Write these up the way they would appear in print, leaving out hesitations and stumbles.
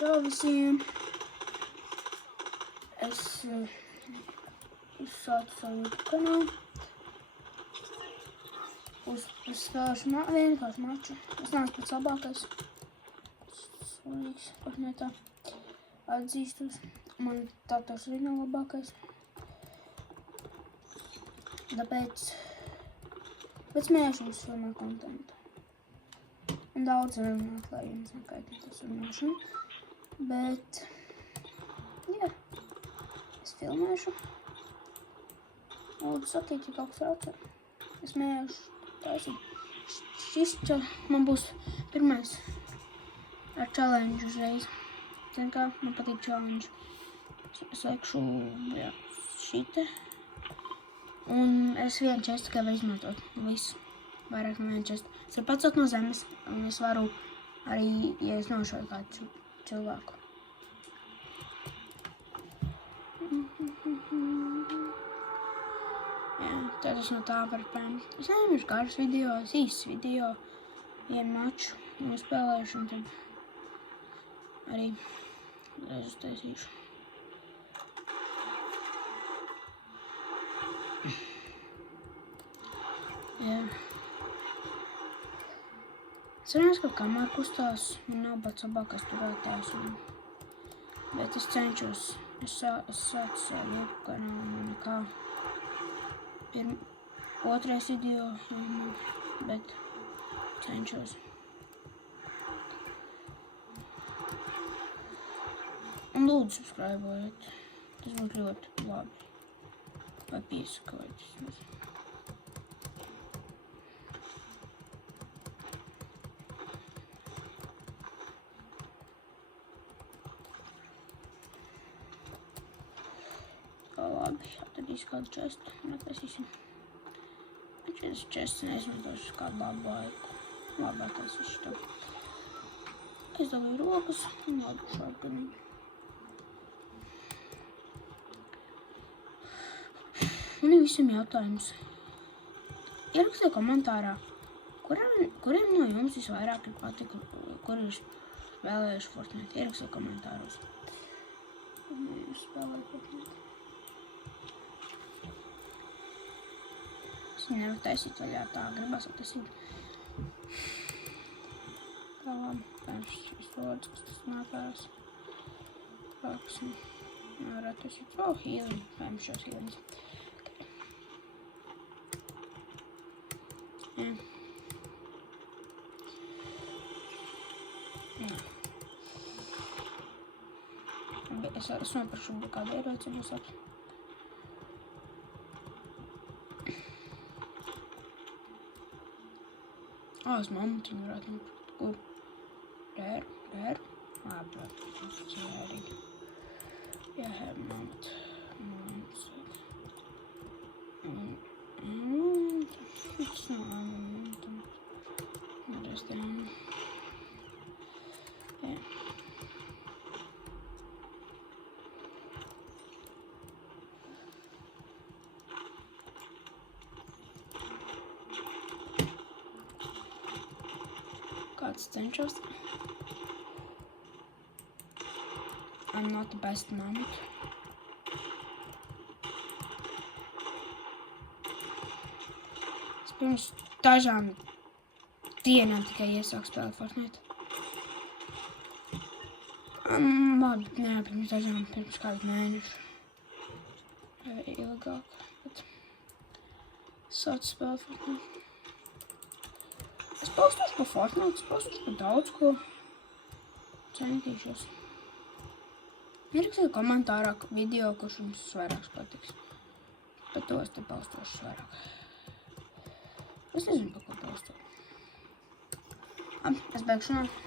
Čau visiem! Es uzsācu savu YouTube kanālu. Spēlēšu vienkārši maču. Es neesmu pats labākais. Svarīgs Fortnite'ā. Atzīstos. Man dators arī nav labākais. Tāpēc smējušos filmā kontentu. Un daudz runāt, lai jums nekaitītos runāšanu. Bet, jā, es filmēšu. Lūdzu sakīt, ja kaut kas traucē. Es mēģināšu taisīt. Šis man būs pirmais ar challenge uzreiz. Zin kā, man patīk challenge. Es liekšu, jā, šite. Un es vienu čestu tikai varu izmantot. Visu. Vairāk no vienu čestu. Es varu pacelt no zemes. Un es varu arī, ja es nošauju kādu cilvēku. Jā, tad es no tā varu pēmt. Es neņemšu garas video, es īsts video. Vienu maču nospēlēšu un tad arī reiz uztaisīšu. Jā. Es vienkārši, ka kamēr kustās, man nav pats labākais turētājs. Bet es cenšos. Es sācu savu YouTube kanālu un nekā. Otrais video, bet cenšos. Un lūdzu subscribeojiet. Tas būtu ļoti labi. Vai piesakot vismaz. Labi, tad izkādu čestu un atvēsīsim. Šis čests neizmantošu kādu labu laiku. Labi, atvēsīšu to. Izdalīju rokas un labu šāpganiņu. Man ir visiem jautājums. Ierakstiet komentārā, kuriem no jums visvairāk ir patika, kur ir spēlējuši Fortnite. Ierakstiet komentāros. Jūs spēlēju Fortnite. Es nevaru taisīt vaļā tā, gribas attaisīt. Tā labi, pēc šīs vārdas, kas tas nākās. Raksim. Nevar attaisīt. Healing, pēc šos healings. Jā. Es noprašu kādu ieroci būs ap. Es mammutiņu varētu nopirkt. Kur? Rēru? Labi, tas ir ērīgi. Jā, mammut. Tas nav mammutam. Restēm. Jā. Kāds cenšos. I'm not the best mammut. Es pirms dažām dienām tikai iesāku spēlēt Fortnite. Labi, nē, pirms kādu mēnešu. Vai ilgāk, bet sācu spēlēt Fortnite. Es postošu pa Fortnite, es postošu pa daudz ko. Centīšos. Ierakstiet komentārā video, kurš jums vairāk patiks. Bet to es te postošu vairāk. Es nezinu, pa ko postošu. Labi, es beigšu runāt.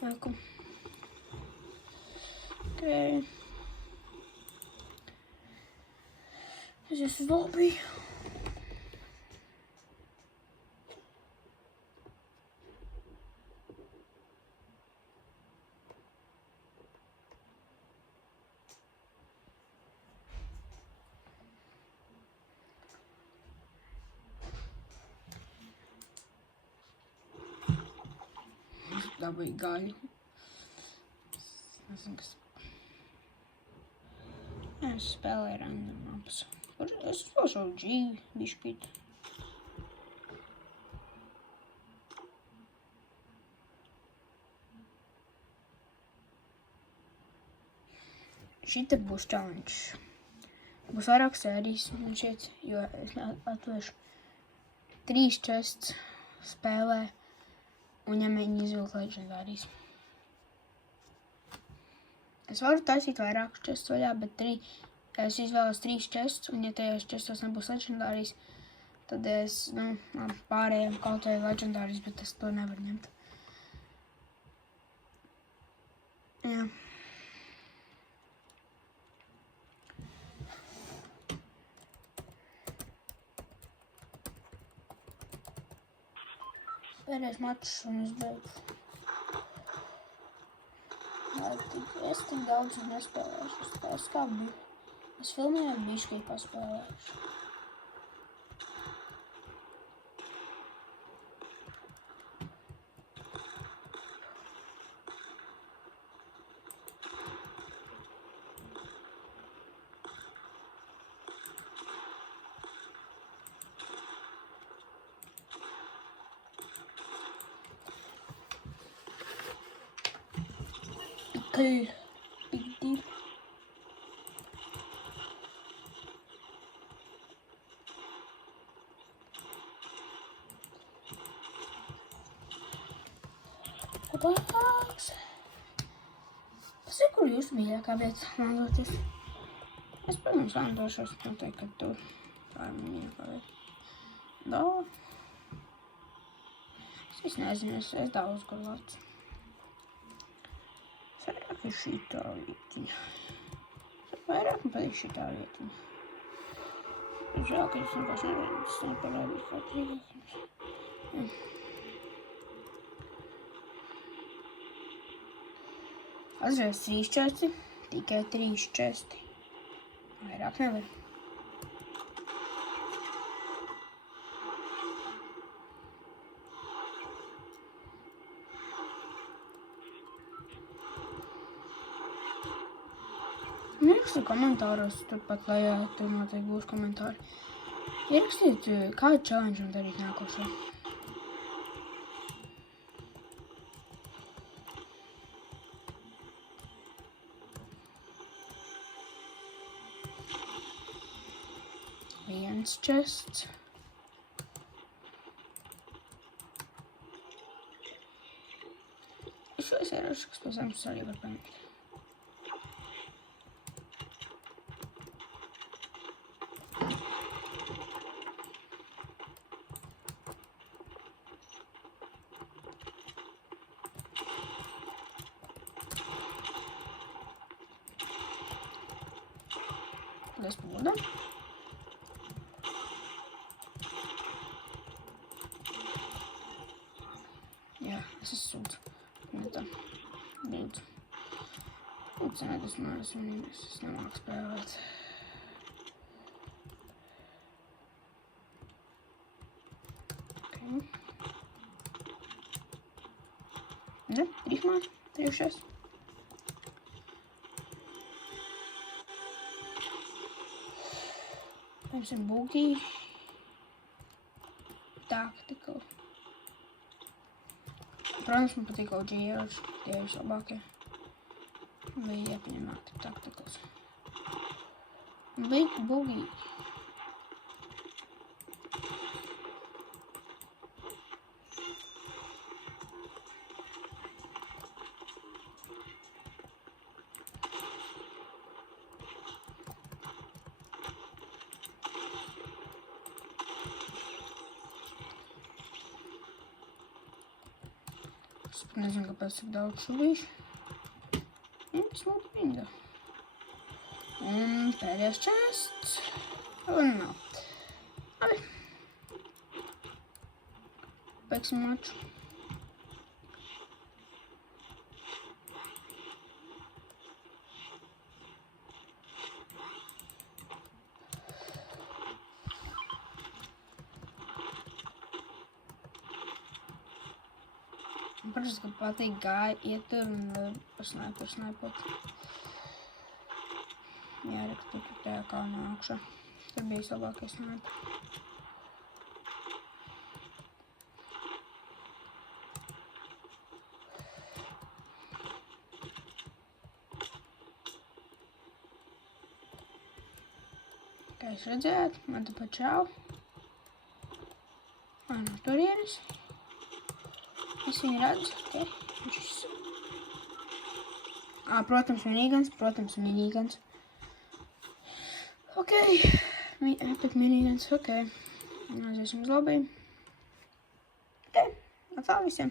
Welkom. Okay. This is lobby. dabūju gaļu. Nezinu, kas. Es spēlēju random maps. Es spēlēju G bišķīt. Šita būs challenge. Būs vairāk sērijas, man šķiet, jo es atvēršu 3 chests spēlē un jāmēģina izvilkt leģendārijas. Es varu taisīt vairākus chests vaļā, bet es izvēlos 3 chests, un ja tajos chestos nebūs leģendārijas, tad es, pārējiem kaut vai leģendārijas, bet es to nevaru ņemt. Jā. Pēdējais mačs un es beigšu. Es tik daudz nespēlēšu. Es kā biju. Es filmēju bišķi paspēlēšu. Cool. Big deal. Box. Pasaka, kur jūs mīļākā vieta landoties? Es, protams, landošos noteikti, ka tur. Tā ir mīļākā vieta. Da. Es nezinu, es daudz kur lācu. Vairāk ir šitā vietiņa. Vairāk man patīk šitā vietiņa. Es žēl, ka es vienkārši neparādīju kā trīgākums. Atzīvēs 3 česti, tikai 3 česti. Vairāk nevar. Ierakstiet komentāros, turpat lejā, tur noteikti būs komentāri. Ierakstiet, kādu challenge man darīt nākošo. Viens chests. Šo es ierašu, kas pēc tam arī var paņemt. Paldies par vodām. Jā, es esmu sūdzu. Tā, lūdzu. Lūdzu, nedus manas vienības, es nemāku spēlēt. Ne, 3 mās, 3 šest. Paņemsim bugī. Tactical. Protams, man patīk OG ieroči, tie ir vislabākie. Vai iepaņem akti tacticals. Big bugī. Es pat nezinu, kāpēc tik daudz šubīšu. Tas būtu pinga. Un pēdējais chests. Un nav. Labi. Beigsim maču. Protams, ka patīk iet tur un pasnaipot. Jāraksta tur tajā kalnā augšā. Tur bija labākais snaipa. Kā jūs redzējāt, man tu pat čau. No turienes. Es viņu redzu, Protams, minigans. Ok, epic minigans, ok. Aiziesim uz lobby. Ok, atā visiem.